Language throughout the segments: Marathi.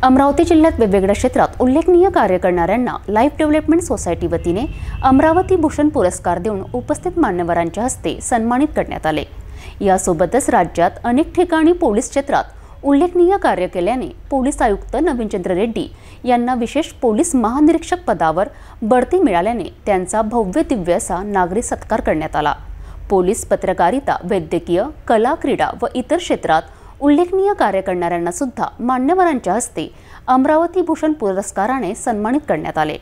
अमरावती जिल्ह्यात वेगवेगळ्या क्षेत्रात उल्लेखनीय कार्य करणाऱ्यांना लाईफ डेव्हलपमेंट सोसायटी वतीने अमरावती भूषण पुरस्कार देऊन उपस्थित मान्यवरांच्या हस्ते सन्मानित करण्यात आले। यासोबतच राज्यात अनेक ठिकाणी पोलीस क्षेत्रात उल्लेखनीय कार्य केल्याने पोलीस आयुक्त नवीनचंद्र रेड्डी यांना विशेष पोलीस महानिरीक्षक पदावर बढती मिळाल्याने त्यांचा भव्य दिव्य असा नागरी सत्कार करण्यात आला। पोलीस, पत्रकारिता, वैद्यकीय, कला, क्रीडा व इतर क्षेत्रात उल्लेखनीय कार्य करणाऱ्यांना सुद्धा मान्यवरांच्या हस्ते अमरावती भूषण पुरस्काराने सन्मानित करण्यात आले।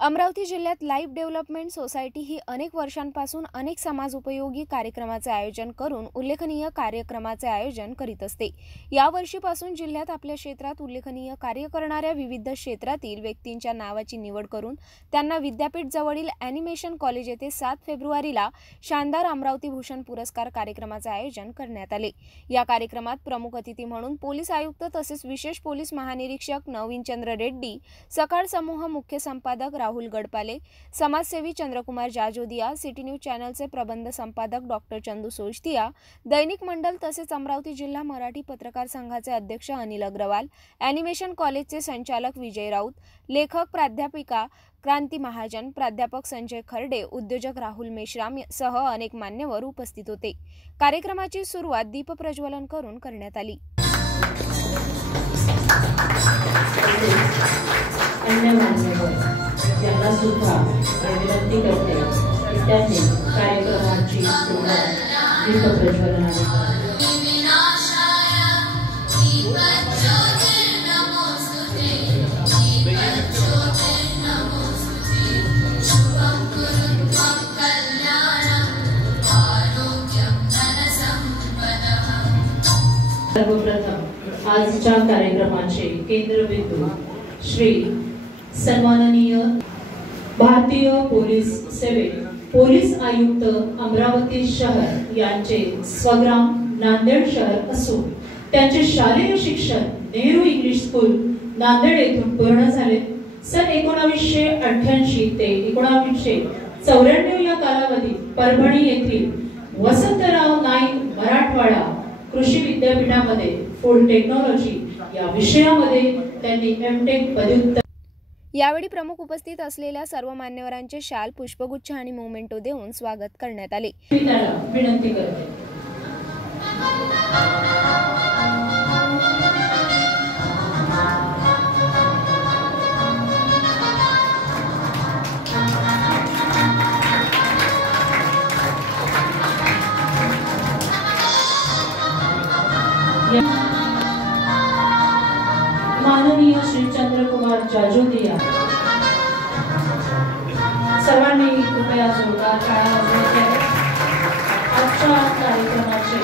अमरावती जिल्ह्यात लाईफ डेव्हलपमेंट सोसायटी ही अनेक वर्षांपासून अनेक समाज उपयोगी कार्यक्रमाचे आयोजन करून उल्लेखनीय कार्यक्रमाचे आयोजन करीत असते। या वर्षीपासून जिल्ह्यात आपल्या क्षेत्रात उल्लेखनीय कार्य करणाऱ्या विविध क्षेत्रातील व्यक्तींच्या नावाची निवड करून त्यांना विद्यापीठ जवळील ॲनिमेशन कॉलेज येथे 7 फेब्रुवारीला शानदार अमरावती भूषण पुरस्कार कार्यक्रमाचे आयोजन करण्यात आले। या कार्यक्रमात प्रमुख अतिथी म्हणून पोलीस आयुक्त तसेच विशेष पोलीस महानिरीक्षक नवीनचंद्र रेड्डी, सकाळ समूह मुख्य संपादक राहुल गडपाले, समाजसेवी चंद्रकुमार जाजोदिया, सिटी न्यूज चॅनलचे प्रबंध संपादक डॉक्टर चंदू सोजतिया, दैनिक मंडल तसेच अमरावती जिल्हा मराठी पत्रकार संघाचे अध्यक्ष अनिल अग्रवाल, ॲनिमेशन कॉलेजचे संचालक विजय राऊत, लेखक प्राध्यापिका क्रांती महाजन, प्राध्यापक संजय खर्डे, उद्योजक राहुल मेश्राम सह अनेक मान्यवर उपस्थित होते। कार्यक्रमाची सुरुवात दीपप्रज्वलन करून करण्यात आली। यांना सुद्धा विनंती करते की त्यांनी कार्यक्रमाची सुरुवात दीपप्रज्वलनाने सर्वप्रथम आजच्या कार्यक्रमाचे केंद्रबिंदू श्री सन्माननीय भारतीय पोलीस सेवेत पोलीस आयुक्त अमरावती शहर यांचे स्वग्राम नांदेड शहर असून त्यांचे शालेय शिक्षण नेहरू इंग्लिश स्कूल नांदेड येथून पूर्ण झाले। सन 1988 ते 1994 या कालावधीत परभणी येथील वसंतराव नाईक मराठवाडा कृषी विद्यापीठामध्ये फूड टेक्नॉलॉजी या विषयामध्ये त्यांनी एमटेक पदव्युत्तर। यावेळी प्रमुख उपस्थित असलेल्या सर्व मान्यवरांचे शाल, पुष्पगुच्छ आणि मोमेंटो देऊन स्वागत करण्यात आले। विनंती करते माननीय श्री चंद्रकुमार जाजोदिया, सर्वांनी कृपया जोरदार टाळ्या वाजवायच्या। आजच्या कार्यक्रमाचे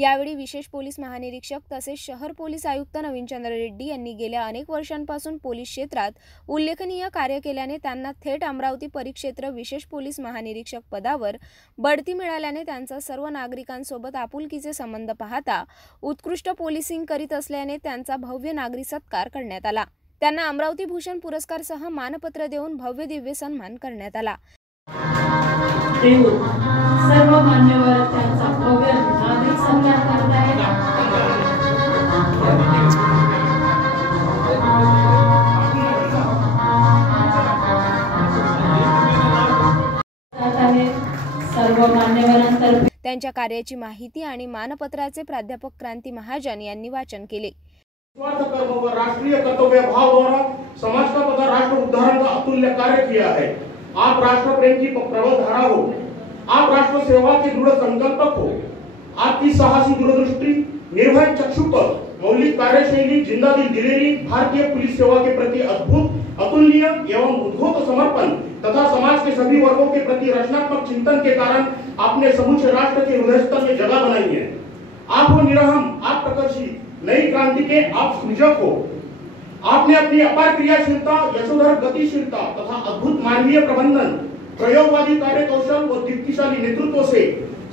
यावेळी विशेष पोलीस महानिरीक्षक तसेच शहर पोलीस आयुक्त नवीनचंद्र रेड्डी यांनी गेल्या अनेक वर्षांपासून पोलीस क्षेत्रात उल्लेखनीय कार्य केल्याने त्यांना थेट अमरावती परिक्षेत्र विशेष पोलीस महानिरीक्षक पदावर बढती मिळाल्याने त्यांचा सर्व नागरिकांसोबत आपुलकीचे संबंध पाहता उत्कृष्ट पोलिसिंग करीत असल्याने त्यांचा भव्य नागरी सत्कार करण्यात आला। त्यांना अमरावती भूषण पुरस्कारसह मानपत्र देऊन भव्य दिव्य सन्मान करण्यात आला। सर्व मान्यवर त्यांचा भव्य नागरिक सत्कार करत आहेत। सर्व मान्यवरांतर्फे त्यांच्या कार्याची माहिती आणि मानपत्राचे प्राध्यापक क्रांती महाजन यांनी वाचन केले। स्वार्थ कर्म व राष्ट्रीय कर्तव्य भाव द्वारा समाज का तथा राष्ट्र उद्धारण का अतुल्य कार्य किया है। आप राष्ट्र प्रेम की प्रबल धारा हो, आप राष्ट्र सेवा के दृढ़ संकल्पक हो। आपकी साहसी दूरदृष्टि, निर्भय चक्षुपल, मौलिक कार्यशैली, जिंदादिल दिलेरी भारतीय पुलिस सेवा के प्रति अद्भुत, अतुलनीय एवं उद्घोत समर्पण तथा समाज के सभी वर्गों के प्रति रचनात्मक चिंतन के कारण आपने समूचे राष्ट्र के हृदयस्थल में जगह बनाई है। आप हो निरहम, आप प्रकर्षी, नई क्रांति के आप सृजक हो। आपने अपनी अपार क्रियाशीलता, यशोधर गतिशीलता तथा अद्भुत मानवीय प्रबंधन, प्रयोगवादी कार्य कौशल व दीप्तिशाली नेतृत्व से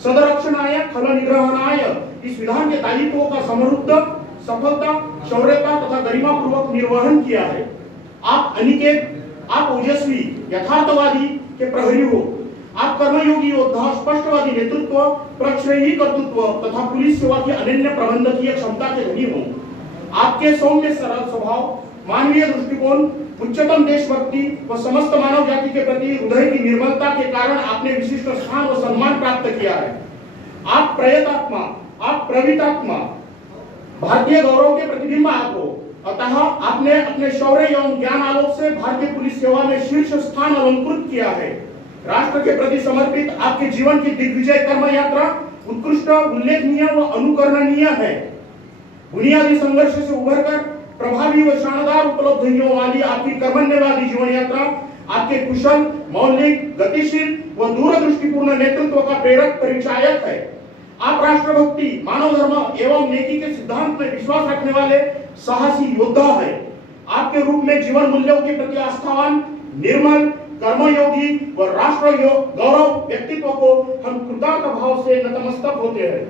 सदरक्षणाय खल निग्रहणाय इस विधान के दायित्वों का समृद्ध, सफलता, शौर्यता तथा गरिमापूर्वक निर्वहन किया है। आप अनिकेत, आप ओजस्वी, यथार्थवादी के प्रहरी हो। आप कर्मयोगी योद्धा, स्पष्टवादी नेतृत्व, प्रश्रयी कर्तृत्व तथा पुलिस सेवा की अनन्य प्रबंधकीय क्षमता के धनी हो। आपके सौम्य सरल स्वभाव, मानवीय दृष्टिकोण, उच्चतम देशभक्ति व समस्त मानव जाति के प्रति हृदय की निर्मलता के कारण आपने विशिष्ट स्थान व सम्मान प्राप्त किया है। आप प्रयतात्मा, आप प्रवीतात्मा, भारतीय गौरव के प्रतिबिंब आप हो। अतः आपने अपने शौर्य एवं ज्ञान आलोक से भारतीय पुलिस सेवा में शीर्ष स्थान अलंकृत किया है। राष्ट्र के प्रति समर्पित आपके जीवन की दिग्विजय कर्म यात्रा उत्कृष्ट, उल्लेखनीय व अनुकरणीय है। बुनियादी संघर्ष से उभरकर प्रभावी व शानदार उपलब्धियों वाली आपकी कर्मण्यवादी जीवन यात्रा आपके कुशल, मौलिक, गतिशील व दूरदृष्टिपूर्ण नेतृत्व का प्रेरक परिचायक है। आप राष्ट्रभक्ति, मानव धर्म एवं नेकी के सिद्धांत में विश्वास रखने वाले साहसी योद्धा है। आपके रूप में जीवन मूल्यों के प्रति आस्थावान, निर्मल, कर्मयोगी व राष्ट्र गौरव व्यक्तित्व को हम कृतज्ञ भाव से नतमस्तक होते हैं।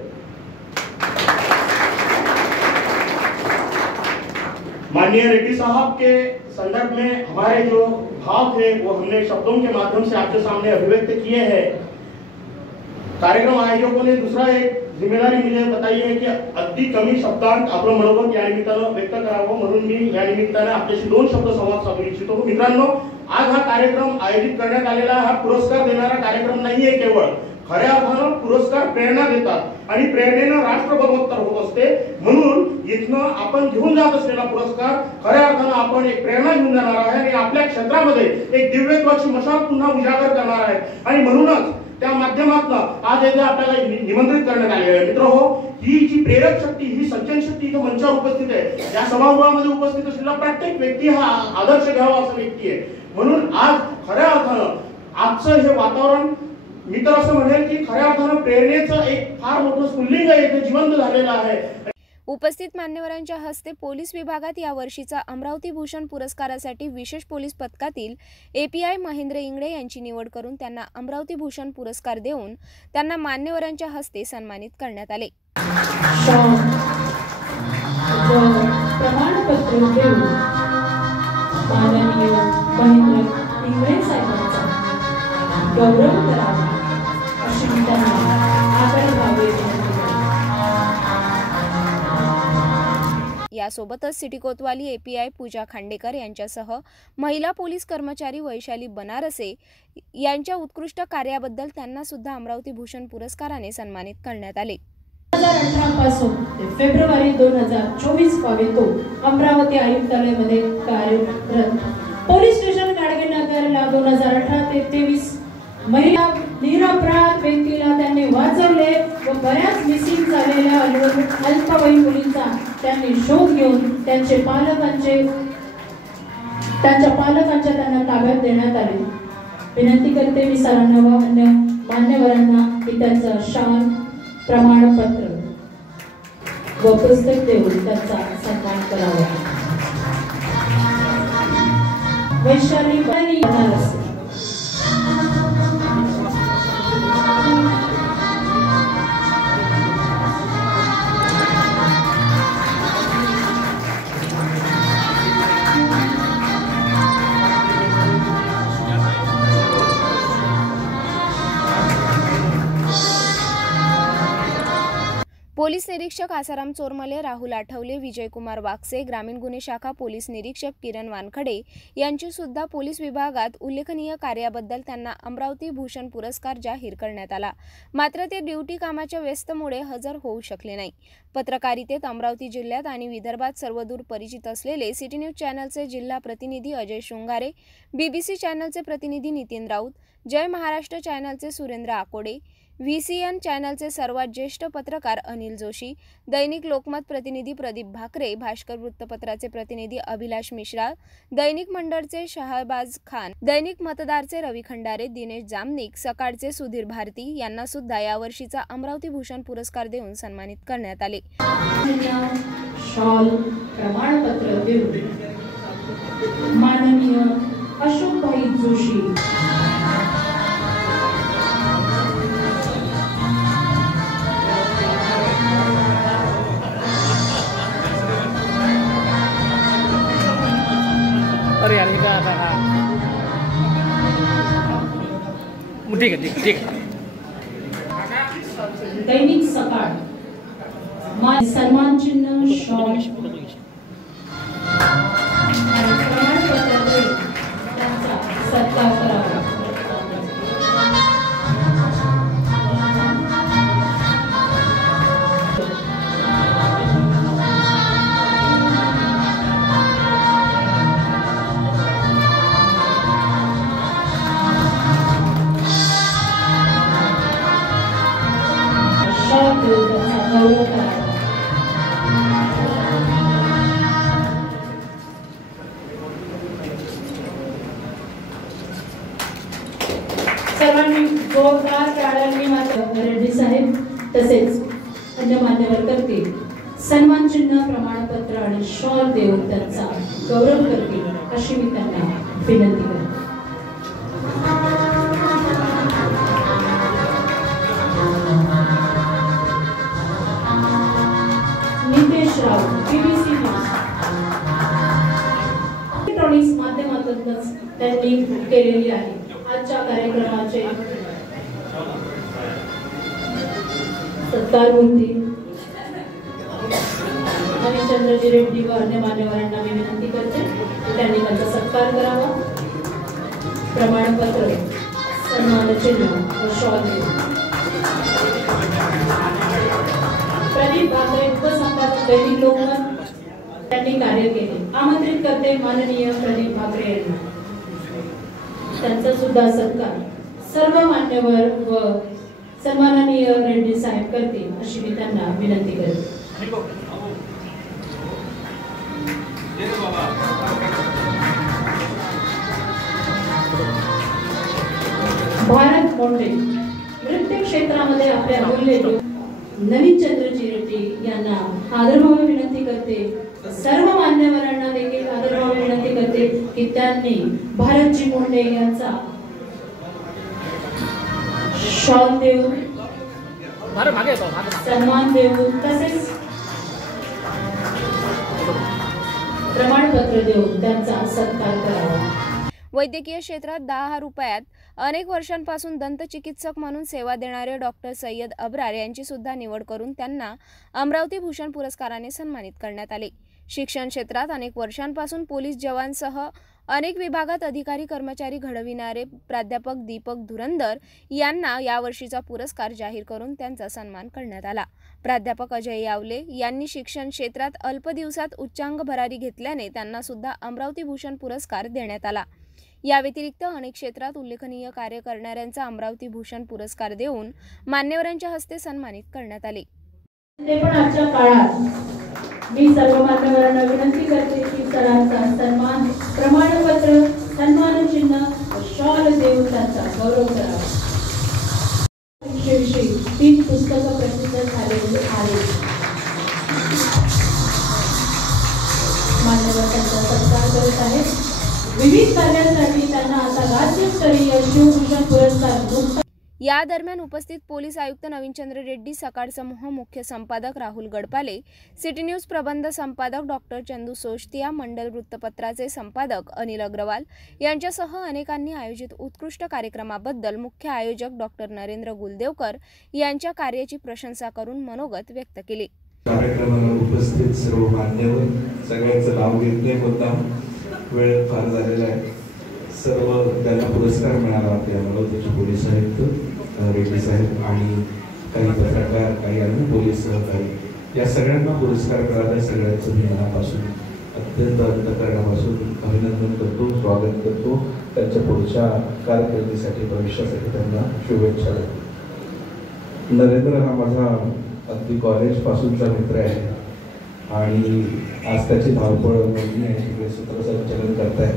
माननीय रेड्डी साहब के संदर्भ में हमारे जो भाव थे वो हमने शब्दों के माध्यम से आपके सामने अभिव्यक्त किए हैं। कार्यक्रम आयोजकों ने दूसरा एक जिम्मेदारी मुझे बताई आहे की अगदी कमी शब्दांत आपलं मनोगत या निमित्तानं व्यक्त करावं, म्हणून मी या निमित्ताने आपल्याशी 2 शब्द संवाद साधू इच्छितो। मित्रांनो, आज हा कार्यक्रम आयोजित करण्यात आलेला हा पुरस्कार देणारा कार्यक्रम नाहीये केवळ, खऱ्या अर्थानं पुरस्कार प्रेरणा देतात आणि प्रेरणेनं राष्ट्र बलवत्तर होत असते। म्हणून इथनं आपण घेऊन जात असलेला पुरस्कार खऱ्या अर्थानं आपण एक प्रेरणा घेऊन जाणार आहे आणि आपल्या क्षेत्रामध्ये एक दिव्यत्वाची मशाल पुन्हा उजागर करणार आहे। आणि म्हणूनच त्या माध्यमातून आज येथे आपल्याला निमंत्रित करण्यात आले आहे। मित्रहो, ही जी प्रेरक शक्ती, ही सज्जन शक्ती इथे मंचावर उपस्थित आहे। या सभागृहामध्ये उपस्थित असलेला प्रत्येक व्यक्ती हा आदर्श घ्यावा असा व्यक्ती आहे। म्हणून आज खऱ्या अर्थानं आजचं हे वातावरण मी तर असं म्हणेल की खऱ्या अर्थानं प्रेरणेचं एक फार मोठं स्फुल्लिंग इथे जिवंत झालेलं आहे। उपस्थित मान्यवरांच्या हस्ते पोलीस विभागात या वर्षीचा अमरावती भूषण पुरस्कारासाठी विशेष पोलीस पथकातील API महेंद्र इंगळे यांची निवड करून त्यांना अमरावती भूषण पुरस्कार देऊन त्यांना मान्यवरांच्या हस्ते सन्मानित करण्यात आले। प्रमाणपत्र देऊन माननीय महेंद्र इंगळे साहेबांचा गौरव करावा अशी मी त्यांना आदरभावे विनंती करते। यासोबतच सिटी कोतवाली API पूजा खांडेकर यांच्यासह महिला पोलीस कर्मचारी वैशाली बनारसे यांच्या उत्कृष्ट कार्याबद्दल त्यांना सुद्धा अमरावती भूषण पुरस्काराने सन्मानित करण्यात आले। 2018 पासून ते फेब्रुवारी 2024 पर्यंत अमरावती आयुक्तालयामध्ये कार्यरत। पोलीस स्टेशन गाडगेनगरला 2018 ते 23 महिला निरपराध व्यक्तीला त्यांनी वाचवले व बऱ्याच मिसिंग झालेल्या अल्पवयीन मुलींचा त्यांनी शोध घेऊन त्यांच्या पालकांच्या त्यांना ताब्यात देण्यात आले। विनंती करते मी सर्वांना व अन्य मान्यवरांना की त्यांचं शाल, प्रमाणपत्र व पुस्तक देऊन त्यांचा सन्मान करावा। वैशाली बनारसे पोलीस निरीक्षक आसाराम चोरमले, राहुल आठवले, विजयकुमार वागसे, ग्रामीण गुन्हे शाखा पोलीस निरीक्षक किरण वानखडे यांची सुद्धा पोलीस विभागात उल्लेखनीय कार्याबद्दल त्यांना अमरावती भूषण पुरस्कार जाहीर करण्यात आला। मात्र ते ड्युटी कामाच्या व्यस्ततेमुळे हजर होऊ शकले नाही। पत्रकारितेत अमरावती जिल्ह्यात आणि विदर्भात सर्वदूर परिचित असलेले सिटी न्यूज चॅनलचे जिल्हा प्रतिनिधी अजय शृंगारे, BBC चॅनलचे प्रतिनिधी नितीन राऊत, जय महाराष्ट्र चॅनलचे सुरेंद्र आकोडे, VCN चॅनलचे सर्वात ज्येष्ठ पत्रकार अनिल जोशी, दैनिक लोकमत प्रतिनिधी प्रदीप भाकरे, भास्कर वृत्तपत्राचे प्रतिनिधी अभिलाष मिश्रा, दैनिक मंडळचे शहबाज खान, दैनिक मतदारचे रवी खंडारे, दिनेश जामनिक, सकाळचे सुधीर भारती यांना सुद्धा यावर्षीचा अमरावती भूषण पुरस्कार देऊन सन्मानित करण्यात आले. शॉल प्रमाणपत्र देऊन माननीय अशोकभाई जोशी अरे यार ठीक है. दैनिक सकाळ सन्मान चिन्ह शॉल त्यांचा सत्कार करावा. गौरव करावा. सर्वांनी जोरदार टाळ्यांनी मात्र रेड्डी साहेब तसेच अन्य मान्यवर करतील सन्मान चिन्ह प्रमाणपत्र आणि शॉल देऊन त्यांचा गौरव करतील अशी मी त्यांना विनंती करते. नितेश राव, BBC न्यूज. इलेक्ट्रॉनिक्स माध्यमातूनच त्यांनी केलेली आहे. आजच्या कार्यक्रमाचे सत्कार मूर्ती रविचंद्रजी रेड्डी व अन्य मान्यवरांना मी विनंती करते की त्यांनी त्यांचा सत्कार करावा. प्रमाणपत्र, सन्मान चिन्ह व शॉल देऊन. प्रदीप भाकरे उपसंपादक दैनिक लोकमत त्यांनी कार्य केले. आमंत्रित करते माननीय प्रदीप भाकरे यांना. त्यांचा सुद्धा सत्कार सर्व मान्यवर व सन्माननीय रेड्डी साहेब करतील अशी मी त्यांना विनंती करते. भारत मोंडे नृत्य क्षेत्रामध्ये आपले अमूल्य नवीन चंद्रजी रेड्डी यांना आदरभावे विनंती करते. सर्व मान्यवरांना देखील आदरभावे विनंती करते की त्यांनी भारतजी मोंडे यांचा शॉल देऊन सन्मान देऊन तसेच प्रमाणपत्र देऊन त्यांचा सत्कार करावा. वैद्यकीय क्षेत्रात 10 रुपयात अनेक वर्षांपासून दंतचिकित्सक म्हणून सेवा देणारे डॉक्टर सय्यद अब्रार यांची सुद्धा निवड करून त्यांना अमरावती भूषण पुरस्काराने सन्मानित करण्यात आले. शिक्षण क्षेत्रात अनेक वर्षांपासून पोलीस जवानसह अनेक विभागात अधिकारी कर्मचारी घडविणारे प्राध्यापक दीपक धुरंदर यांना यावर्षीचा पुरस्कार जाहीर करून त्यांचा सन्मान करण्यात आला. प्राध्यापक अजय यावले यांनी शिक्षण क्षेत्रात अल्प दिवसात उच्चांग भरारी घेतल्याने त्यांना सुद्धा अमरावती भूषण पुरस्कार देण्यात आला. या व्यतिरिक्त अनेक क्षेत्रात उल्लेखनीय कार्य करणाऱ्यांचा अमरावती भूषण पुरस्कार देऊन मान्यवरांच्या हस्ते सन्मानित करण्यात आले. ते पण आजच्या काळात मी सर्व मान्यवरांना विनंती करते की सरांचा सन्मान प्रमाणपत्र, सन्मान चिन्ह, शॉल देऊन त्यांचा गौरव करावा. विषयी 3 पुस्तकं प्रसिद्ध झालेली आहेत. मान्यवर त्यांचा सत्कार करत आहेत. विविध कार्यासाठी त्यांना आता राज्यस्तरीय शिवभूषण पुरस्कार. या दरम्यान उपस्थित पोलीस आयुक्त नवीनचंद्र रेड्डी, सकाळ समूह मुख्य संपादक राहुल गडपाले, सिटी न्यूज प्रबंध संपादक डॉक्टर चंदू सोशतिया, मंडल वृत्तपत्राचे संपादक अनिल अग्रवाल यांच्यासह अनेकांनी आयोजित उत्कृष्ट कार्यक्रमाबद्दल मुख्य आयोजक डॉक्टर नरेंद्र गुलदेवकर यांच्या कार्याची प्रशंसा करून मनोगत व्यक्त केले. कार्यक्रमाला उपस्थित सर्व मान्यवर, सगळ्यांचं नाव घेत नाही होता, वेळ फार झालेला आहे. सर्व त्यांना पुरस्कार मिळाला होते. अमरावतीचे पोलीस आयुक्त रेड्डी साहेब आणि काही पत्रकार, काही अन्य पोलीस सहकारी, या सगळ्यांना पुरस्कार मिळाला. सगळ्यांचं मी मनापासून अत्यंत अंतःकरणापासून अभिनंदन करतो, स्वागत करतो. त्यांच्या पुढच्या कारकिर्दीसाठी, भविष्यासाठी त्यांना शुभेच्छा देतो. नरेंद्र हा माझा अगदी कॉलेजपासूनचा मित्र आहे आणि आज त्याची धावपळ मोठी आहे, तिकडे सूत्रसंचालन करताय.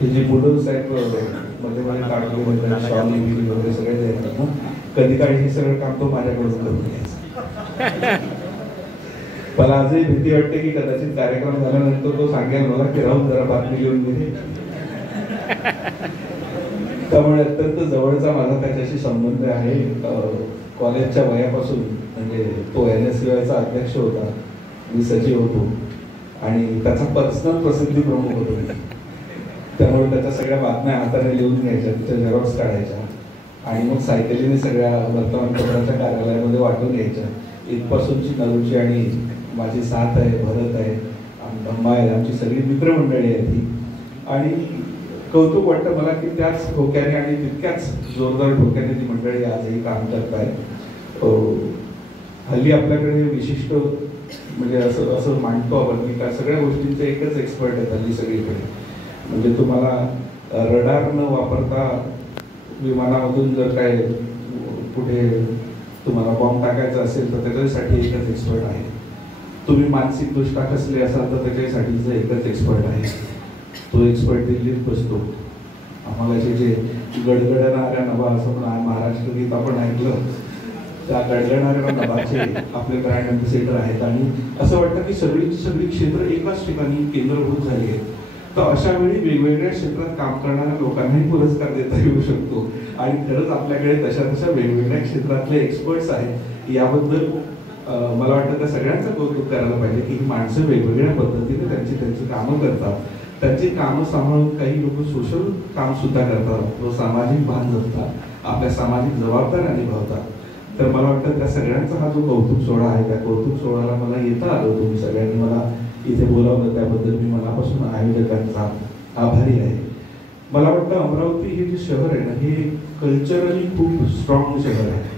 हे जे बुडोस आहेत मध्ये मध्ये काढले शॉली बिली वगैरे सगळे जे आहेत ना, कधी काळी हे सगळं काम तो माझ्याकडून करून घ्यायचं. मला आजही भीती वाटते की कदाचित कार्यक्रम झाल्यानंतर तो सांगेल मला की राहून जरा बातमी लिहून घे. त्यामुळे अत्यंत जवळचा माझा त्याच्याशी संबंध आहे. कॉलेजच्या वयापासून, म्हणजे तो NSUI चा अध्यक्ष होता, मी सचिव होतो आणि त्याचा पर्सनल प्रसिद्धी प्रमुख होतो. त्यामुळे त्याच्या सगळ्या बातम्या हाताने लिहून घ्यायच्या, त्याच्या झेरॉक्स काढायच्या आणि मग सायकलीने सगळ्या वर्तमानपत्राच्या कार्यालयामध्ये वाटून घ्यायच्या. इथपासूनची नरूची आणि माझी साथ आहे, भरत आहे, अम्मा आहे, आमची सगळी मित्रमंडळी आहे ती. आणि कौतुक वाटतं मला की त्याच ठोक्याने आणि तितक्याच जोरदार ठोक्याने ती मंडळी आजही काम करत आहे. हल्ली आपल्याकडे विशिष्ट म्हणजे असं मांडतो आपण की सगळ्या गोष्टींचे एकच एक्सपर्ट आहेत हल्ली सगळीकडे. म्हणजे तुम्हाला रडार न वापरता विमानामधून जर काय कुठे तुम्हाला बॉम्ब टाकायचा असेल तर त्याच्यासाठी एकच एक्सपर्ट आहे. तुम्ही मानसिक दृष्ट्या कसले असाल तर त्याच्यासाठीचं एकच एक्सपर्ट आहे. तो एक्सपर्ट दिल्लीत बसतो. आम्हाला जे गडगडणाऱ्या नभा असं महाराष्ट्र गीत आपण ऐकलं, त्या गडगडणाऱ्या नभाचे आपले ब्रँड अँबॅसेडर आहेत. आणि असं वाटतं की सगळी क्षेत्र एकाच ठिकाणी केंद्रभूत झाली आहेत. तर अशा वेळी वेगवेगळ्या क्षेत्रात काम करणाऱ्या लोकांनाही पुरस्कार देता येऊ शकतो. आणि खरंच आपल्याकडे तशा वेगवेगळ्या क्षेत्रातले एक्सपर्ट्स आहेत. याबद्दल मला वाटतं त्या सगळ्यांचं कौतुक करायला पाहिजे की ही माणसं वेगवेगळ्या पद्धतीने त्यांची कामं करतात. त्यांची कामं सांभाळून काही लोक सोशल काम सुद्धा करतात, व सामाजिक भान जपतात, आपल्या सामाजिक जबाबदाऱ्या निभावतात. तर मला वाटतं त्या सगळ्यांचा हा जो कौतुक सोहळा आहे, त्या कौतुक सोहळ्याला मला येता आलं, तुम्ही सगळ्यांनी मला इथे बोलावलं, त्याबद्दल मी मनापासून आयोजकांचा आभारी आहे. मला वाटतं अमरावती हे जे शहर आहे ना, हे कल्चरली खूप स्ट्रॉंग शहर आहे.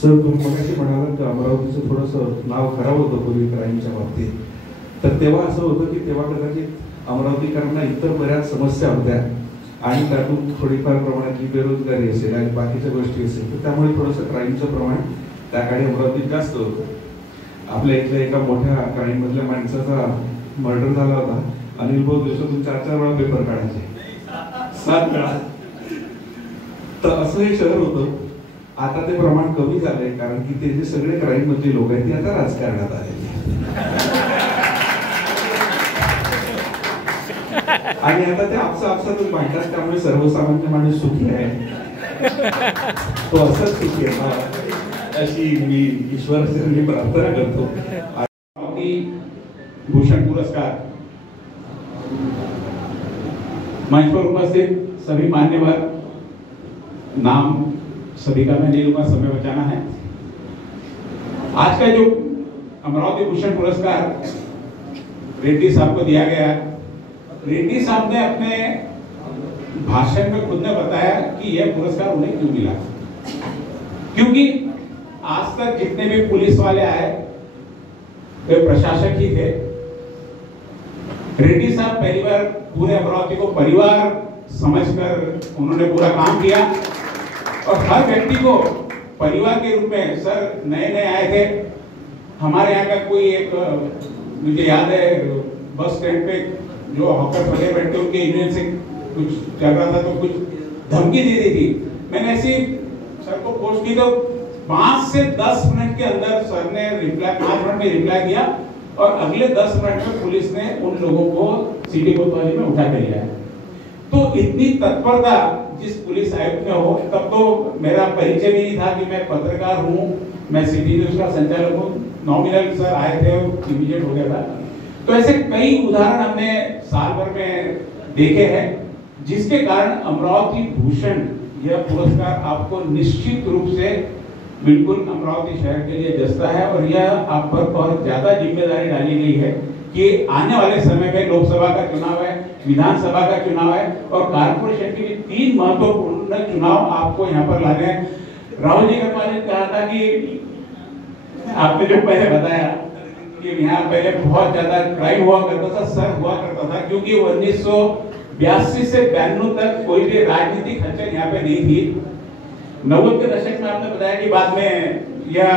सर तुम्ही मगाशी म्हणालात की अमरावतीचं थोडंसं नाव खराब होतं पूर्वी क्राईमच्या बाबतीत. तर तेव्हा असं होतं की तेव्हा कदाचित अमरावतीकरांना इतर बऱ्याच समस्या होत्या आणि त्यातून थोडीफार प्रमाणात बेरोजगारी असेल आणि बाकीच्या गोष्टी असेल, तर त्यामुळे थोडंसं क्राईमचं प्रमाण त्या काळी अमरावतीत जास्त होतं. आपल्या इथल्या एका मोठ्या क्राईम मधल्या माणसाचा मर्डर झाला होता. अनिल भाऊ दिवसातून 4-4 वेळा पेपर काढायचे, 7 वेळा. तर असं हे शहर होतं. आता ते प्रमाण कमी झालंय कारण की ते जे सगळे क्राईम मधले लोक आहेत ते आता राजकारणात आलेले आणि आता ते आपसातच भांडतात. त्यामुळे सर्वसामान्य माणूस सुखी आहे, तो असंच सुखी आहे अशी मी ईश्वराची प्रार्थना करतो. भूषण पुरस्कार मंच पर उपस्थित सभी मान्यवर, नाम सभी का मैं नहीं लूंगा, समय बचाना है. आज का जो अमरावती भूषण पुरस्कार रेड्डी साहब को दिया गया, रेड्डी साहब ने अपने भाषण में खुद ने बताया कि यह पुरस्कार उन्हें क्यों मिला. क्योंकि आज तक जितने भी पुलिस वाले आए वे प्रशासक ही थे. रेड्डी साहब पहली बार पूरे अमरावती को परिवार समझकर उन्होंने पूरा काम किया और हर व्यक्ति को परिवार के रूप में. सर नए आए थे, हमारे यहाँ का कोई एक मुझे याद है बस स्टैंड पे जो हॉकर्स वगैरह बैठते उनके यूनियन से कुछ चल रहा था तो कुछ धमकी दे दी थी. मैंने ऐसी सर को पोस्ट की तो 5 से 10 मिनट के अंदर सर ने रिप्लाई, 5 मिनट में रिप्लाई किया और अगले 10 मिनट में पुलिस ने उन लोगों को सिटी कोतवाली में उठा के लिया. तो इतनी तत्परता जिस पुलिस आयुक्त में हो, तब तो मेरा परिचय भी नहीं था कि मैं पत्रकार हूँ, मैं सिटी न्यूज का संचालक हूँ. नॉमिनल सर आए थे, इमीडिएट हो गया था. तो ऐसे कई उदाहरण हमने साल भर में देखे हैं, जिसके कारण अमरावती भूषण यह पुरस्कार आपको निश्चित रूप से बिल्कुल अमरावती शहर के लिए जचता है. और यह आप पर बहुत ज्यादा जिम्मेदारी डाली गई है कि आने वाले समय में लोकसभा का चुनाव है, विधानसभा का चुनाव है और कारपोरेशन के भी 3 महत्वपूर्ण चुनाव आपको यहाँ पर लाने हैं. राहुल जी गढ़वाल ने कहा था कि आपने जो पहले बताया कि यहाँ पहले बहुत ज्यादा क्राइम हुआ करता था, सर हुआ करता था, क्योंकि 1982 से 92 तक कोई भी राजनीतिक हलचल यहाँ पे नहीं थी. 90 के दशक में आपने बताया कि बाद में या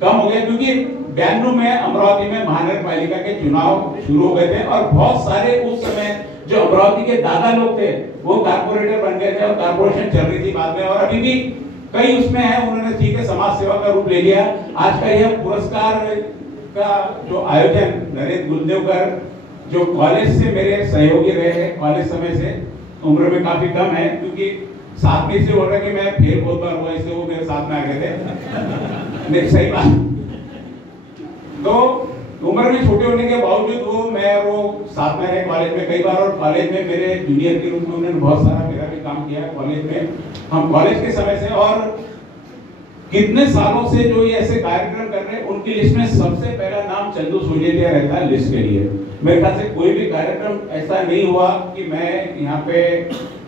कम हो गया, क्योंकि 92 में अमरावती में महानगर पालिका के चुनाव शुरू हो गए थे और बहुत सारे उस समय जो अमरावती के दादा लोग थे वो कारपोरेटर बन गए थे और कारपोरेशन चल रही थी बाद में, और अभी भी कई उसमें है, उन्होंने ठीक है समाज सेवा का रूप ले लिया। आज का यह पुरस्कार का जो आयोजन नरेंद्र गुलदेवकर जो कॉलेज से मेरे सहयोगी रहे हैं, कॉलेज समय से, उम्र में काफी कम है, क्योंकि साथ में से बोल रहा कि मैं फेल बहुत बार हुआ, इसलिए वो मेरे साथ में आ गए थे। मेरी सही बात, तो उम्र में छोटे होने के बावजूद वो साथ में रहे कॉलेज में कई बार, और कॉलेज में मेरे जूनियर के रूप में उन्होंने बहुत सारा मेरा भी काम किया कॉलेज में, हम कॉलेज के समय से। और कितने सालों से जो ये ऐसे कार्यक्रम कर रहे हैं, उनकी लिस्ट में सबसे पहला नाम चंदू सोजेतिया रहता है लिस्ट के लिए। मेरे ख्याल से कोई भी कार्यक्रम ऐसा नहीं हुआ कि मैं यहाँ पे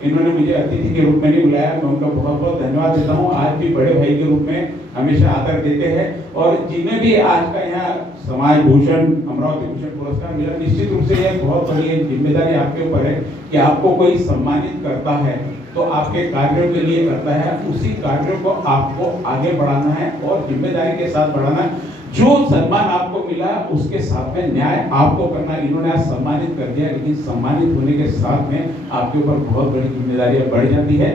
इन्होंने मुझे अतिथि के रूप में नहीं बुलाया। मैं उनका बहुत बहुत धन्यवाद देता हूँ। आज भी बड़े भाई के रूप में हमेशा आदर देते हैं, और जिन्हें भी आज का यहाँ समाज भूषण, अमरावती भूषण पुरस्कार मिला, निश्चित रूप से यह बहुत बड़ी जिम्मेदारी आपके ऊपर है कि आपको कोई सम्मानित करता है तो आपके कार्यों के लिए करता है, उसी कार्यों को आपको आगे बढ़ाना है और जिम्मेदारी के साथ बढ़ाना है। जो सम्मान आपको मिला उसके साथ में न्याय आपको करना। इन्होंने आज सम्मानित कर दिया, लेकिन सम्मानित होने के साथ में आपके ऊपर बहुत बड़ी जिम्मेदारियां बढ़ जाती है।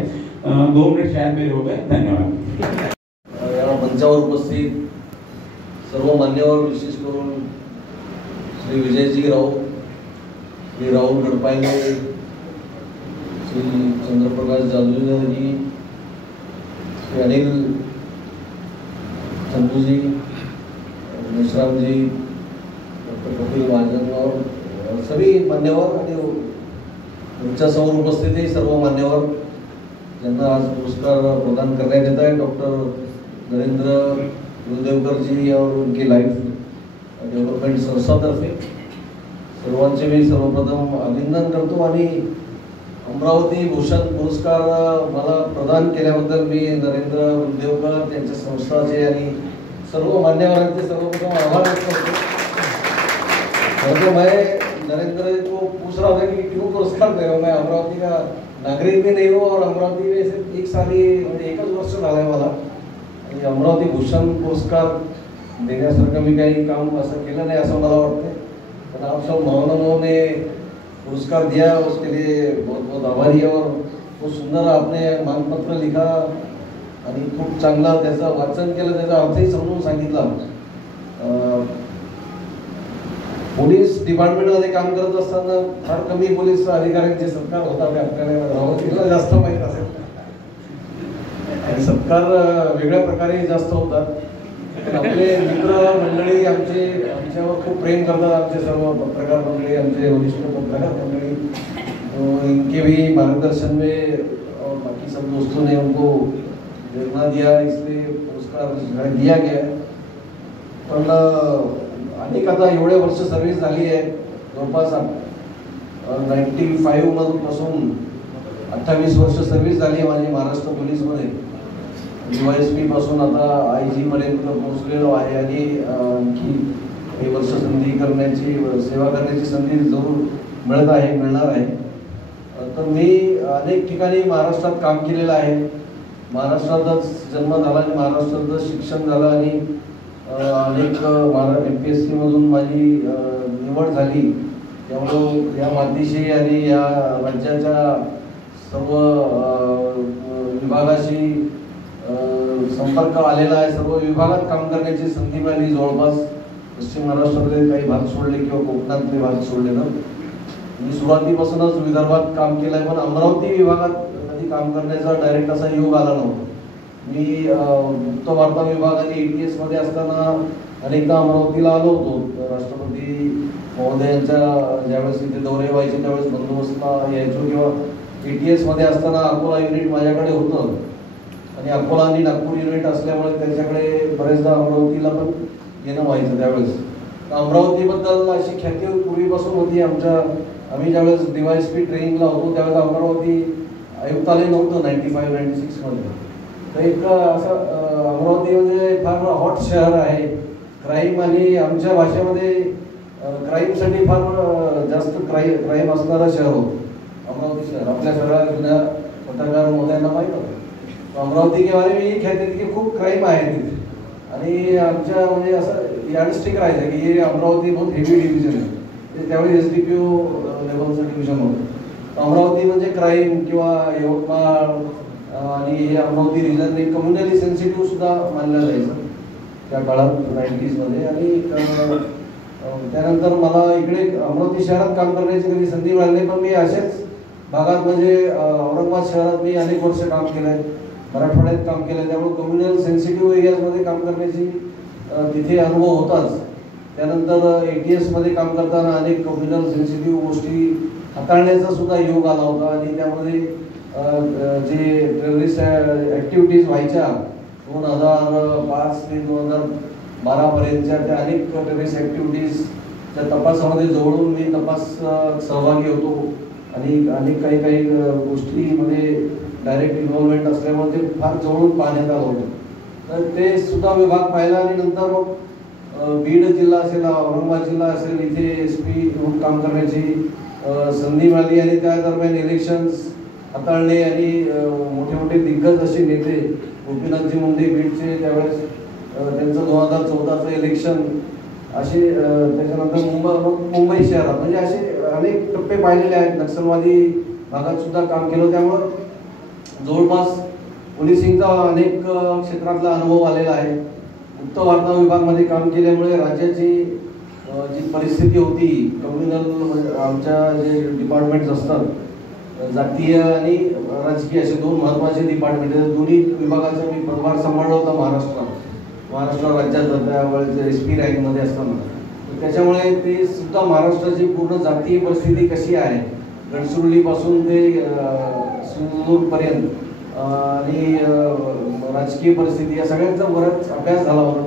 2 मिनट शायद मेरे हो गए, धन्यवाद। या मंचावर उपस्थित सर्व मान्यवर, विशेष करून श्री विजयजी राव, श्री राहुल गडपाईले, श्री चंद्रप्रकाश जादूजी, श्री अनिल चंदूजी, मेश्राम जी, डॉक्टर कपिल महाजन और सभी मान्यवर आणि उच्च समोर उपस्थित सर्व मान्यवर ज्यांना आज पुरस्कार प्रदान करण्यात येत आहे, डॉक्टर नरेंद्र गुलदेवकर जी और उनकी लाइफ डेव्हलपमेंट संस्थातर्फे सर्वांचे मी सर्वप्रथम अभिनंदन करतो आणि अमरावती भूषण पुरस्कार मला प्रदान केल्याबद्दल मी नरेंद्र गुलदेवकर त्यांच्या संस्थाचे आणि सर्व मान्यवरांचे सर्वप्रथम आभार व्यक्त करतो। मैं नरेंद्र को पूछ रहा था कि क्यों पुरस्कार दे रहा हूँ, मैं अमरावती का नागरिक भी नहीं हूँ और अमरावती में सिर्फ एक साल ही म्हणजे एकच वर्ष झालं आहे मला, आणि अमरावती भूषण पुरस्कार देण्यासारखं मी काही काम असं केलं नाही असं मला वाटतं। पण आप सब महानुभावों ने पुरस्कार दिया, उसके लिए बहुत बहुत आभारी है। और खूप सुंदर आपने मानपत्र लिखा आणि खूप चांगलं त्याचं वाचन केलं, त्याचा अर्थही समजून सांगितला। पोलीस डिपार्टमेंटमध्ये काम करत असताना फार कमी पोलीस अधिकाऱ्यांचे सत्कार होतात, आपल्याला अमरावतीला जास्त माहीत असेल, आणि सत्कार वेगळ्या प्रकारे जास्त होतात। आपले मित्र मंडळी आमच्यावर खूप प्रेम करतात, आमचे सर्व पत्रकार मंडळी, आमचे वरिष्ठ पत्रकार मंडळी, तो इनके भी मार्गदर्शन में और बाकी सब दोस्तों ने उनको प्रेरणा दिया, इसलिए पुरस्कार दिया गया। पण अनेक आता एवढे वर्ष सर्व्हिस झाली आहे, जवळपास 95 पासून 28 वर्ष सर्व्हिस झाली आहे माझी महाराष्ट्र पोलीसमध्ये। DYSP पासून आता IG पर्यंत पोहोचलेलो आहे, आणि आणखी काही वर्ष संधी करण्याची, सेवा करण्याची संधी जरूर मिळणार आहे। तर मी अनेक ठिकाणी महाराष्ट्रात काम केलेलं आहे, महाराष्ट्रातच जन्म झाला आणि महाराष्ट्रातच शिक्षण झालं, आणि अनेक MPSC मधून माझी निवड झाली। त्यामुळे या मातीशी आणि या राज्याच्या सर्व विभागाशी संपर्क आलेला आहे, सर्व विभागात काम करण्याची संधी मिळाली। जवळपास पश्चिम महाराष्ट्रातले काही भाग सोडले किंवा कोकणातले भाग सोडले ना, मी सुरुवातीपासूनच विदर्भात काम केलं आहे, पण अमरावती विभागात कधी काम करण्याचा डायरेक्ट असा योग आला नव्हता। मी गुप्त वार्ता विभाग आणि ATS मध्ये असताना अनेकदा अमरावतीला आलो होतो। राष्ट्रपती महोदयांच्या ज्यावेळेस इथे दौरे व्हायचे त्यावेळेस बंदोबस्ताला यायचो, किंवा ATS मध्ये असताना अकोला युनिट माझ्याकडे होतं, आणि अकोला आणि नागपूर युनिट असल्यामुळे त्याच्याकडे बरेचदा अमरावतीला पण येणं व्हायचं। त्यावेळेस अमरावतीबद्दल अशी ख्याती पूर्वीपासून होती। आम्ही ज्यावेळेस DYSP ट्रेनिंगला होतो त्यावेळेस अमरावती आयुक्तालय नव्हतं 95-96 मध्ये, तर एक असं अमरावती म्हणजे फार हॉट शहर आहे, क्राईम आणि आमच्या भाषेमध्ये क्राईमसाठी फार जास्त क्राईम असणारं शहर होतं अमरावती शहर। आपल्या सगळ्या जुन्या पत्रकार महोदयांना माहीत होतं अमरावती के बारे में ये कहते थे कि खूप क्राईम आहे तिथे, आणि आमच्या म्हणजे असं यार्डस्टिक राहायचं की हे अमरावती बहुत हेवी डिव्हिजन आहे. ते त्यावेळी SDPO लेवलचं डिव्हिजन होतं. अमरावती म्हणजे क्राईम किंवा यवतमाळ आणि हे अमरावती रिजन एक कम्युनली सेन्सिटिव्ह सुद्धा मानलं जायचं त्या काळात 90s मध्ये. आणि त्यानंतर मला इकडे अमरावती शहरात काम करण्याची कधी संधी मिळाली नाही, पण मी अशाच भागात म्हणजे औरंगाबाद शहरात मी अनेक वर्ष काम केलं आहे, मराठवाड्यात काम केलं आहे. त्यामुळे कम्युनल सेन्सिटिव्ह एरियाजमध्ये काम करण्याची तिथे अनुभव होताच. त्यानंतर ATS मध्ये काम करताना अनेक कम्युनल सेन्सिटिव्ह गोष्टी हाताळण्याचा सुद्धा योग आला होता. आणि त्यामध्ये जे टेररिस्ट ॲक्टिव्हिटीज व्हायच्या 2005 ते 2012 पर्यंतच्या त्या अनेक टेररिस्ट ॲक्टिव्हिटीजच्या तपासामध्ये जवळून मी सहभागी होतो. आणि अनेक काही गोष्टीमध्ये डायरेक्ट इन्व्हॉल्वमेंट असल्यामुळे ते फार जवळून पाहण्यात आलं होतं. तर ते सुद्धा विभाग पाहिला. आणि नंतर मग बीड जिल्हा असेल, औरंगाबाद जिल्हा असेल, इथे SP म्हणून काम करण्याची संधी मिळाली. आणि त्या दरम्यान इलेक्शन्स हाताळणे आणि मोठे मोठे दिग्गज असे नेते गोपीनाथजी मुंडे बीडचे त्यावेळेस त्यांचं 2014चं इलेक्शन असे, त्याच्यानंतर मुंबई शहरात म्हणजे असे अनेक टप्पे पाहिलेले आहेत. नक्षलवादी भागात सुद्धा काम केलं. त्यामुळं जवळपास पोलिसिंगचा अनेक क्षेत्रातला अनुभव आलेला आहे. गुप्त वार्ता विभागामध्ये काम केल्यामुळे राज्याची जी परिस्थिती होती कम्युनल आमच्या जे डिपार्टमेंट्स असतात, जातीय आणि राजकीय असे दोन महत्त्वाचे डिपार्टमेंट, दोन्ही विभागाचा मी पदभार सांभाळला होता महाराष्ट्र राज्यात त्यावेळेस SP रँकमध्ये असताना. त्याच्यामुळे ते सुद्धा महाराष्ट्राची पूर्ण जातीय परिस्थिती कशी आहे गडचिरोलीपासून ते सिंधुदुर्गपर्यंत आणि राजकीय परिस्थिती या सगळ्यांचा बराच अभ्यास झाला होता.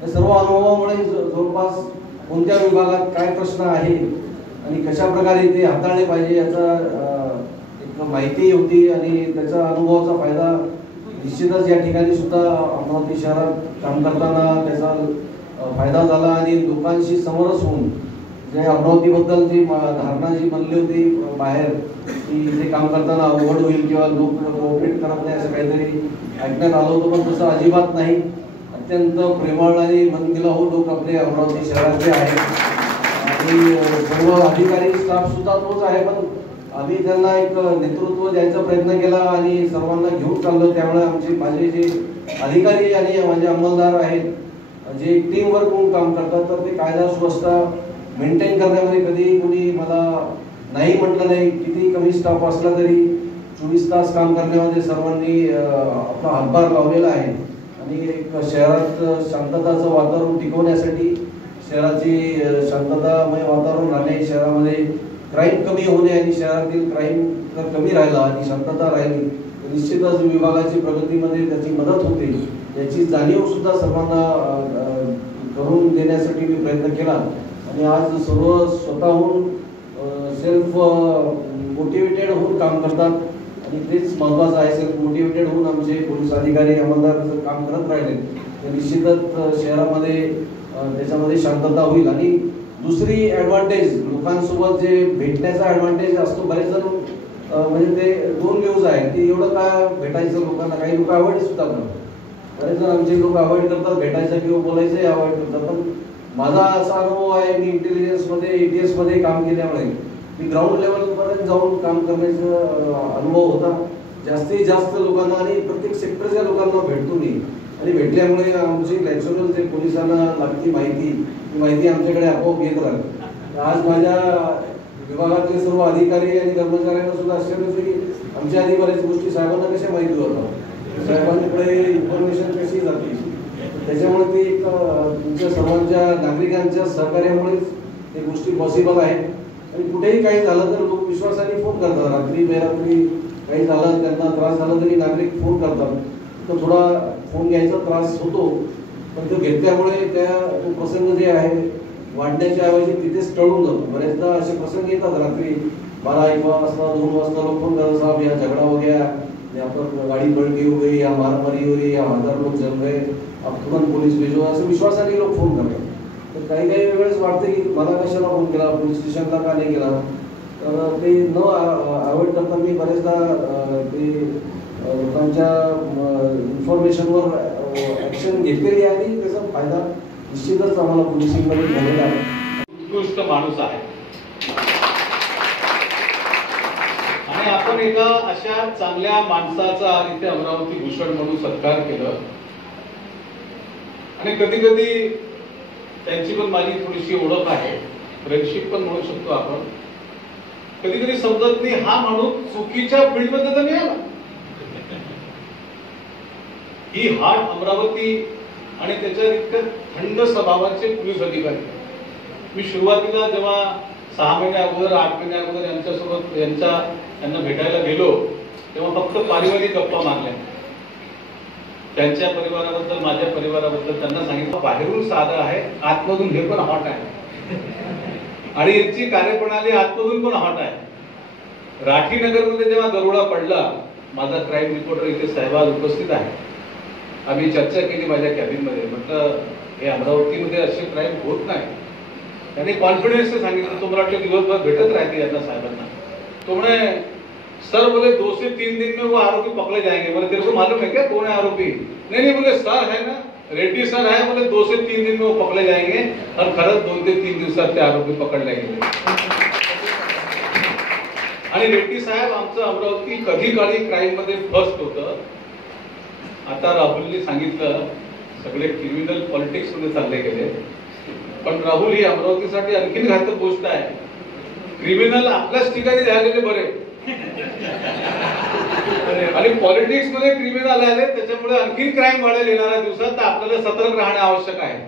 त्या सर्व अनुभवामुळे जवळपास कोणत्या विभागात काय प्रश्न आहे आणि कशा प्रकारे ते हाताळले पाहिजे याचा एक माहिती होती. आणि त्याचा अनुभवाचा फायदा निश्चितच या ठिकाणी सुद्धा अमरावती शहरात काम करताना त्याचा फायदा झाला. आणि लोकांशी समरस होऊन जे अमरावतीबद्दल जी धारणा जी बनली होती बाहेर की इथे काम करताना अवघड होईल किंवा लोक कोऑपरेट करत नाही असं काहीतरी ऐकण्यात आलं होतं, पण तसं अजिबात नाही. अत्यंत प्रेमळ आणि मनमिलाऊ लोक आपले अमरावती शहराचे आहेत. आणि सर्व अधिकारी स्टाफ सुद्धा तोच आहे, पण आम्ही त्यांना एक नेतृत्व द्यायचा प्रयत्न केला आणि सर्वांना घेऊन चाललो. त्यामुळे माझे जे अधिकारी आणि माझे अंमलदार आहेत जे टीम वर्क म्हणून काम करतात, तर ते कायदा सुव्यवस्था मेंटेन करण्यामध्ये कधी कोणी मला नाही म्हटलं नाही. किती कमी स्टाफ असला तरी 24 तास काम करण्यामध्ये सर्वांनी आपला हातभार लावलेला आहे. आणि एक शहरात शांतताचं वातावरण टिकवण्यासाठी, शहराची शांततामय वातावरण राहणे, शहरामध्ये क्राईम कमी होणे आणि शहरातील क्राईम जर कमी राहिला आणि शांतता राहिली तर निश्चितच विभागाची प्रगतीमध्ये त्याची मदत होते. याची जाणीव सुद्धा सर्वांना करून देण्यासाठी मी प्रयत्न केला. आणि आज सर्व स्वतःहून सेल्फ मोटिवेटेड होऊन काम करतात आणि तेच महत्त्वाचं आहे. सेल्फ मोटिवेटेड होऊन आमचे पोलीस अधिकारी अंमलदार जर काम करत राहिले तर निश्चितच शहरामध्ये त्याच्यामध्ये शांतता होईल. आणि दुसरी ॲडव्हान्टेज लोकांसोबत जे भेटण्याचा ॲडव्हान्टेज असतो. बरेच जण म्हणजे ते दोन व्ह्यूज आहे की एवढं काय भेटायचं लोकांना, काही लोक अवॉइड सुद्धा करतात. बरेच जण आमचे लोक अवॉइड करतात भेटायचं किंवा बोलायचंही अवॉइड करतात. पण माझा असा अनुभव आहे, मी इंटेलिजन्समध्ये ATS मध्ये काम केल्यामुळे मी ग्राउंड लेवलपर्यंत जाऊन काम करण्याचा अनुभव होता. जास्तीत जास्त लोकांना आणि प्रत्येक सेक्टरच्या लोकांना भेटतो मी. आणि भेटल्यामुळे आमची नॅचरल जे पोलिसांना लागती माहिती, ती माहिती आमच्याकडे आपोआप येत राहते. आज माझ्या विभागातले सर्व अधिकारी आणि कर्मचाऱ्यांना सुद्धा आश्चर्य होतं की आमच्या आधी बऱ्याच गोष्टी साहेबांना कशा माहिती होतात, साहेबांकडे इन्फॉर्मेशन कशी जाते. त्याच्यामुळे ते एक तुमच्या सर्वांच्या नागरिकांच्या सहकार्यामुळेच ते गोष्टी पॉसिबल आहेत. आणि कुठेही काही झालं तर लोक विश्वासाने फोन करतात. रात्री बेरात्री काही झालं, त्यांना त्रास झाला तरी नागरिक फोन करतात. तर थोडा फोन घ्यायचा त्रास होतो, पण तो घेतल्यामुळे तो प्रसंग जे आहे वाढण्याच्या ऐवजी तिथेच टळून जातो. बरेचदा असे प्रसंग येतात रात्री 12-1 वाजता 2 वाजता लोक फोन करतात, साहब यहाँ झगड़ा हो गया, यहाँ पर गाड़ी पलटी हो गई, यहाँ मारामारी हो गई, यहाँ 1000 लोग जल गए, अब तुरंत पोलीस भेजो, असं विश्वासाने लोक फोन करतात. तर काही वेळेस वाटतं की मला कशाला फोन केला, पोलीस स्टेशनला का नाही केला. तर ते न अवॉइड करता मी बरेचदा ते लोकांच्या इन्फॉर्मेशनवर ऍक्शन घेतलेली आहे आणि त्याचा फायदा निश्चितच आम्हाला पोलिसिंगमध्ये झालेला आहे. उत्कृष्ट माणूस आहे आणि आपण एका अशा चांगल्या माणसाचा इथे अमरावती भूषण म्हणून सत्कार केलं आणि कधी कधी त्यांची पण माझी थोडीशी ओळख आहे, फ्रेंडशिप पण म्हणू शकतो आपण. कधी कधी समजत नाही हा माणूस चुकीच्या फील्डमध्ये तर नाही आला. ही हाट अमरावती आणि त्याच्या इतक्या थंड स्वभावाचे पोलीस अधिकारी. मी सुरुवातीला जेव्हा 6 महिने अगोदर 8 महिने अगोदर यांच्यासोबत यांना भेटायला गेलो तेव्हा फक्त पारिवारिक गप्पा मारल्या. त्यांच्या परिवाराबद्दल, माझ्या परिवाराबद्दल त्यांना सांगितलं बाहेरून साधं आहे, आतमधून हे पण हॉट आहे आणि यांची कार्यप्रणाली आतमधून पण हॉट आहे. राठीनगरमध्ये जेव्हा दरोडा पडला, माझा क्राईम रिपोर्टर इथे सहभाग उपस्थित आहे. आम्ही चर्चा केली माझ्या कॅबिनमध्ये. म्हटलं हे अमरावतीमध्ये असे क्राईम होत नाही. त्यांनी कॉन्फिडन्स से सांगितलं, तो मला वाटतं दिवसभर भेटत राहते यांना साहेबांना. तो म्हणे सर बोले 2 से 3 दिन में वो आरोपी पकड़े जाएंगे. बोले तेरे को मालूम है क्या कौन है आरोपी? नहीं बोले सर है ना, रेड्डी सर है. बोले 2 से 3 दिन में वो पकड़े जाएंगे और खरंच 2 ते 3 दिवसात ते आरोपी पकडले गेले. आणि रेड्डी साहेब आमचं अमरावती कधी काळी क्राईम मध्ये फर्स्ट होतं. आता राहुलने सांगितलं सगळे क्रिमिनल पॉलिटिक्स मध्ये चालले गेले, पण राहुल ही अमरावतीसाठी आणखीन घातक गोष्ट आहे. क्रिमिनल आपल्याच ठिकाणी झालेले बरे आणि पॉलिटिक्स मध्ये क्रिमिनल आले, त्याच्यामुळे आणखीन क्राईम वाढेल येणाऱ्या दिवसात. तर आपल्याला सतर्क राहणे आवश्यक आहे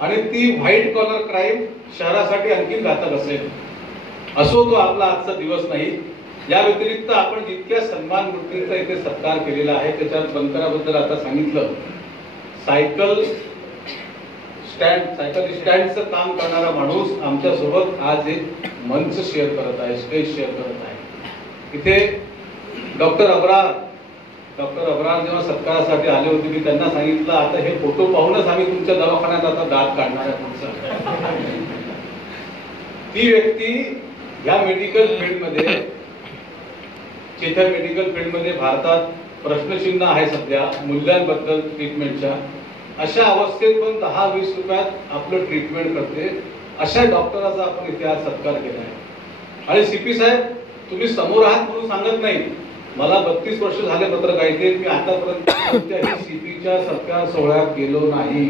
आणि ती व्हाईट कॉलर क्राईम शहरासाठी आणखीन घातक असेल. असो तो आपला आजचा दिवस नाही. या व्यतिरिक्त आपण जितक्या सन्मान मूर्तींचा इथे सत्कार केलेला आहे त्याच्यात बंकराबद्दल आता सांगितलं. सायकल स्टँडचं काम करणारा माणूस आमच्या सोबत आज एक मंच शेअर करत आहे, स्टेज शेअर करत आहे. इथे डॉक्टर अब्रार जेव्हा सत्कारासाठी आले होते, मी त्यांना सांगितलं आता हे फोटो पाहूनच आम्ही तुमच्या दवाखान्यात आता दात काढणार आहे पुढचा. ती व्यक्ती या मेडिकल फील्डमध्ये, चेथर मेडिकल फील्डमध्ये भारतात प्रश्नचिन्ह आहे सध्या मूल्यांबद्दल ट्रीटमेंटच्या. अशा अवस्थेत पण 10-20 रुपयात आपलं ट्रीटमेंट करते. अशा डॉक्टराचा आपण इथे आज सत्कार केला आहे. आणि सीपी साहेब तुम्ही समोर आहात म्हणून सांगत नाही, मला 32 वर्ष झाले पत्रकारितेत, मी आतापर्यंत कोणत्याही सीपीच्या सत्कार सोहळ्यात गेलो नाही.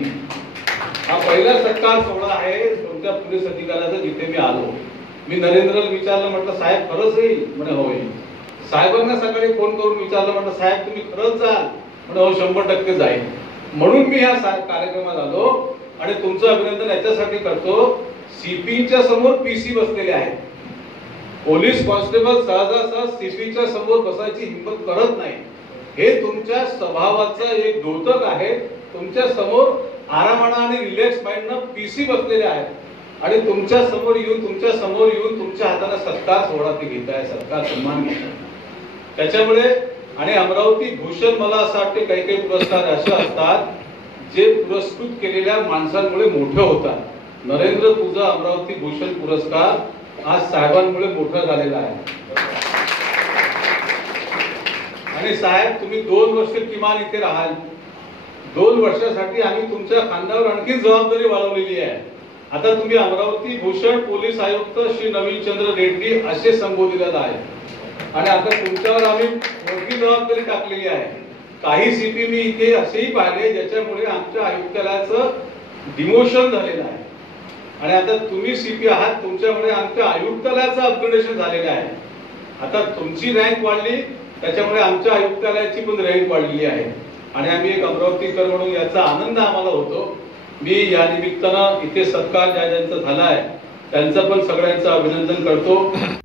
हा पहिला सत्कार सोहळा आहे कोणत्या पोलीस अधिकाऱ्याचा जिथे मी आलो. मी नरेंद्रला विचारलं, म्हटलं साहेब खरंच येईल? म्हणे हो येईल. साहेबांना सकाळी फोन करून विचारलं, म्हटलं साहेब तुम्ही खरंच जाल? म्हणे हो 100% जाईल. म्हणून मी ह्या कार्यक्रमात आलो आणि तुमचं अभिनंदन याच्यासाठी करतो. सीपीच्या समोर पीसी बसलेले आहेत. पोलीस कॉन्स्टेबल सहजासहज सीपीच्या समोर बसायची हिंमत करत नाही. हे तुमच्या स्वभावाचं एक द्योतक आहे. तुमच्या समोर आरामानं आणि रिलॅक्स माइंडनं पीसी बसलेले आहेत आणि तुमच्या समोर येऊन तुमच्या हाताने सत्कार सोहळा ते घेत आहे, सत्कार सन्मान घेत आहे. त्याच्यामुळे आणि अमरावती भूषण, मला असं वाटते काही पुरस्कार असे असतात जे पुरस्कृत केलेल्या माणसांमुळे मोठे होतात. नरेंद्र, तुझा अमरावती भूषण पुरस्कार आज साहेबांमुळे मोठा झालेला आहे. आणि साहेब तुम्ही 2 वर्ष किमान इथे राहाल. 2 वर्षासाठी आम्ही तुमच्या खांद्यावर आणखी जबाबदारी वाढवलेली आहे. आता तुम्ही अमरावती भूषण पोलीस आयुक्त श्री नवीनचंद्र रेड्डी असे संबोधित आहे आणि आता तुमच्यावर आम्ही मोठी जबाबदारी टाकलेली आहे. काही सीपी मी इथे असेही पाहिले ज्याच्यामुळे आमच्या आयुक्तालयाचं डिमोशन झालेलं आहे आणि आता तुम्ही सीपी आहात, तुमच्यामुळे आमच्या आयुक्तालयाचं अपग्रेडेशन झालेलं आहे. आता तुमची रँक वाढली, त्याच्यामुळे आमच्या आयुक्तालयाची पण रँक वाढलेली आहे आणि आम्ही एक अमरावतीकर म्हणून याचा आनंद आम्हाला होतो. मी या निमित्तानं इथे सत्कार ज्यांचा झालाय त्यांचं पण सगळ्यांचं अभिनंदन करतो.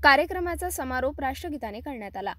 कार्यक्रमाचा समारोप राष्ट्रगीताने करण्यात आला.